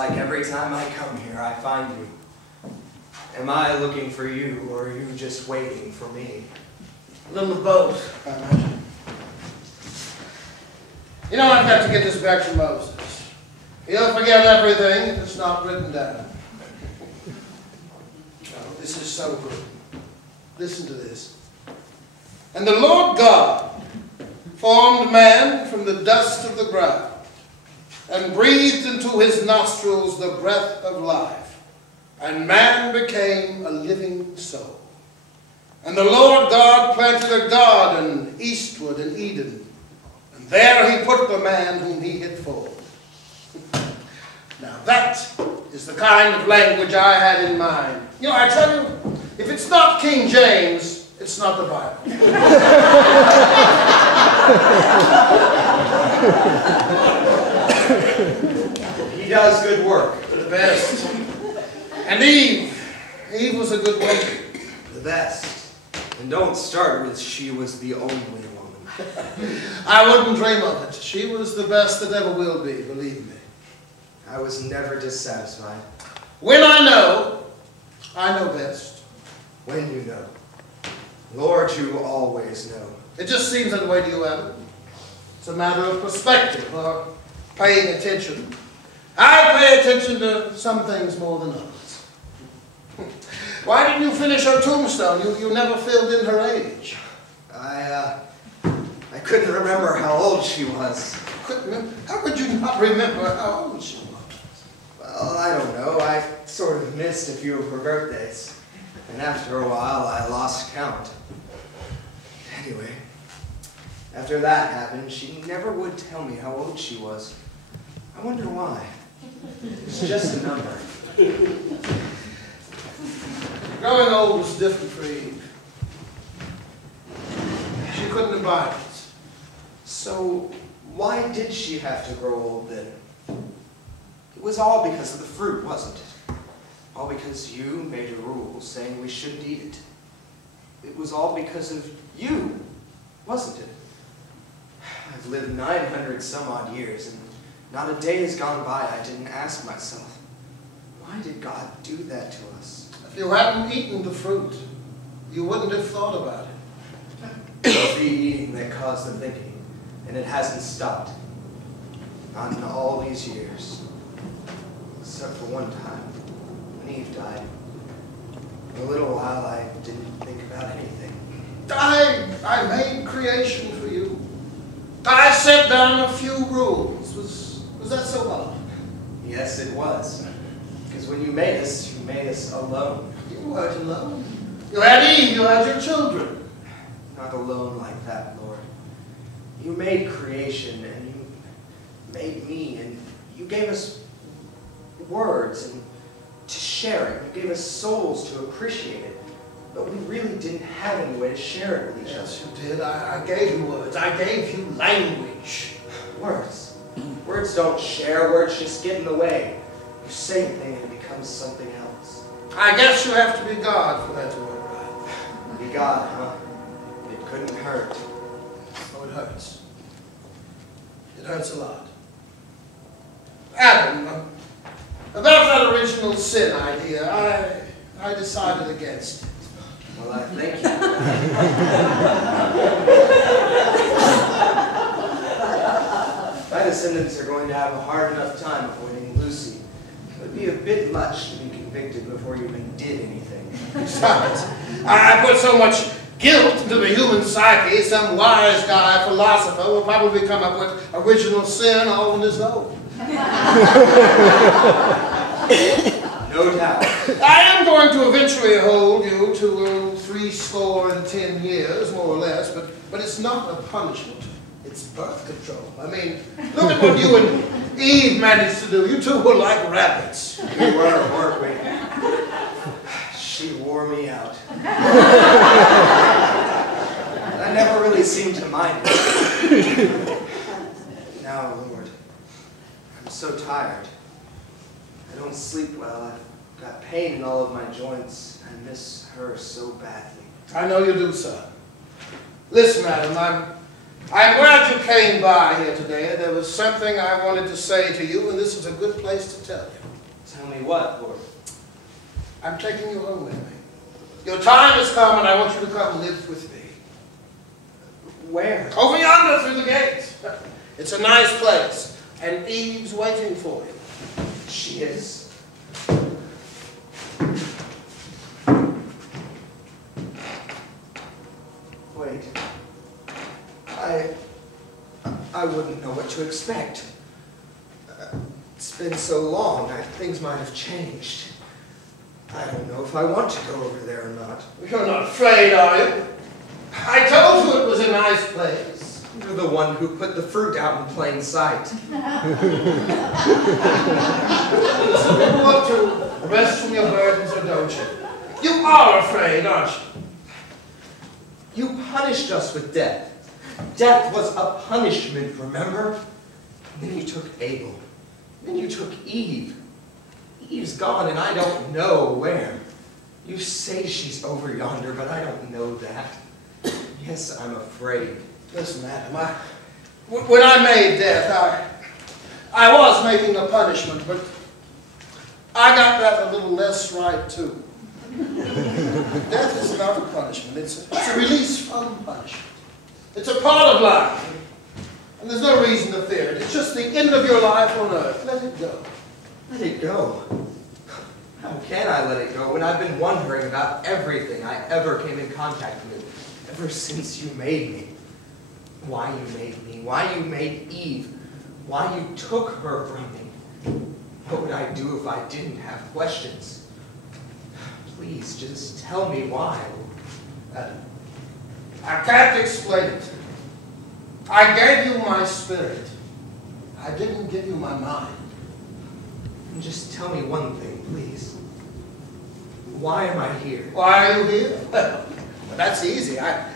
like every time I come here, I find you. Am I looking for you, or are you just waiting for me? A little of both, I imagine. You know, I've got to get this back to Moses. He'll forget everything if it's not written down. Oh, this is so good. Listen to this. And the Lord God formed man from the dust of the ground and breathed into his nostrils the breath of life, and man became a living soul. And the Lord God planted a garden eastward in Eden, and there he put the man whom he had formed. Now that is the kind of language I had in mind. You know, I tell you, if it's not King James, it's not the Bible. He does good work. The best. And Eve was a good woman. The best. And don't start with she was the only woman. I wouldn't dream of it. She was the best that ever will be, believe me. I was never dissatisfied. When I know best. When you know. Lord, you always know. It just seems that way to you, Adam. It's a matter of perspective or paying attention. I pay attention to some things more than others. Why didn't you finish her tombstone? You never filled in her age. I couldn't remember how old she was. How could you not remember how old she was? Well, I don't know. I sort of missed a few of her birthdays. And after a while, I lost count. Anyway, after that happened, she never would tell me how old she was. I wonder why. It's just a number. Growing old was different for Eve. She couldn't abide it. So, why did she have to grow old then? It was all because of the fruit, wasn't it? All because you made a rule saying we shouldn't eat it. It was all because of you, wasn't it? I've lived 900 some odd years, and not a day has gone by I didn't ask myself, why did God do that to us? If you hadn't eaten the fruit, you wouldn't have thought about it. It was the eating that caused the thinking, and it hasn't stopped. Not in all these years. Except for one time, when Eve died. For a little while, I didn't think about anything. I made creation for you. I set down a few rules. Was that so odd? Yes, it was. Because when you made us alone. You weren't alone. You had Eve, you had your children. Not alone like that, Lord. You made creation, and you made me, and you gave us words and to share it. You gave us souls to appreciate it. But we really didn't have any way to share it with each other. Yes, you did. I gave you words. I gave you language. Words. Words don't share. Words just get in the way. You say a thing and it becomes something else. I guess you have to be God for that to work right. Be God, huh? It couldn't hurt. Oh, it hurts. It hurts a lot. Adam, about that original sin idea, I decided against it. Well, I thank you. My descendants are going to have a hard enough time avoiding Lucy. It would be a bit much to be convicted before you even did anything. Besides, I put so much guilt into the human psyche, some wise guy, philosopher, will probably come up with original sin all on his own. No doubt. I am going to eventually hold you to 70 years, more or less, but it's not a punishment. It's birth control. I mean, look at what you and Eve managed to do. You two were like rabbits. We were, weren't we? She wore me out. I never really seemed to mind it. Now, Lord, I'm so tired. I don't sleep well. I've got pain in all of my joints. I miss her so badly. I know you do, son. Listen, Adam, I'm glad you came by here today. There was something I wanted to say to you, and this is a good place to tell you. Tell me what, Lord? I'm taking you home with me. Your time has come, and I want you to come live with me. Where? Over yonder through the gate. It's a nice place, and Eve's waiting for you. She is. Wait. I wouldn't know what to expect. It's been so long, things might have changed. I don't know if I want to go over there or not. You're not afraid, are you? I told you it was a nice place. You're the one who put the fruit out in plain sight. You want to rest from your burdens, or don't you? You are afraid, aren't you? You punished us with death. Death was a punishment, remember? Then you took Abel. Then you took Eve. Eve's gone and I don't know where. You say she's over yonder, but I don't know that. Yes, I'm afraid. Listen, Adam, when I made death, I was making a punishment, but I got that a little less right, too. Death is not a punishment. It's a release from punishment. It's a part of life. And there's no reason to fear it. It's just the end of your life on earth. Let it go. Let it go? How can I let it go when I've been wondering about everything I ever came in contact with ever since you made me? Why you made me, why you made Eve, why you took her from me. What would I do if I didn't have questions? Please, just tell me why. I can't explain it. I gave you my spirit. I didn't give you my mind. Just tell me one thing, please. Why am I here? Why are you here? Well, that's easy. I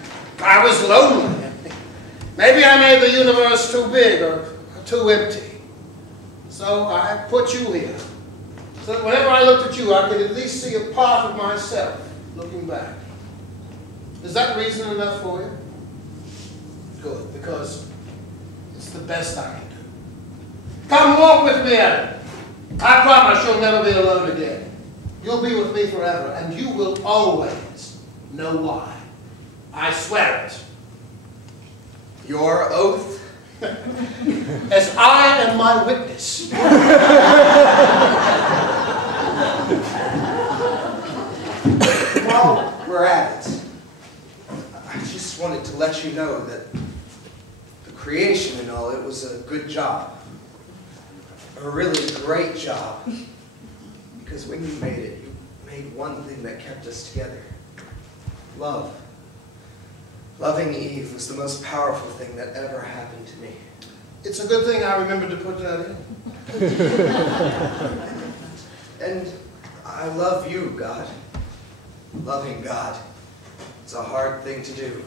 was lonely. Maybe I made the universe too big or too empty. So I put you here. So that whenever I looked at you, I could at least see a part of myself looking back. Is that reason enough for you? Good, because it's the best I can do. Come walk with me, Adam. I promise you'll never be alone again. You'll be with me forever, and you will always know why. I swear it. Your oath? As I am my witness. While we're at it, I just wanted to let you know that the creation and all, it was a good job. A really great job. Because when you made it, you made one thing that kept us together. Love. Loving Eve was the most powerful thing that ever happened to me. It's a good thing I remembered to put that in. And I love you, God. Loving God. It's a hard thing to do.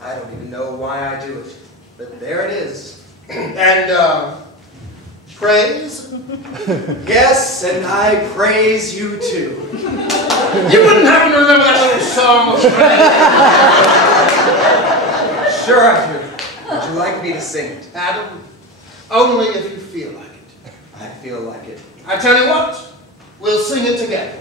I don't even know why I do it. But there it is. And, praise? Yes, and I praise you too. You wouldn't happen to remember that little song of praise? Sure I do. Would you like me to sing it? Adam, only if you feel like it. I feel like it. I tell you what, we'll sing it together.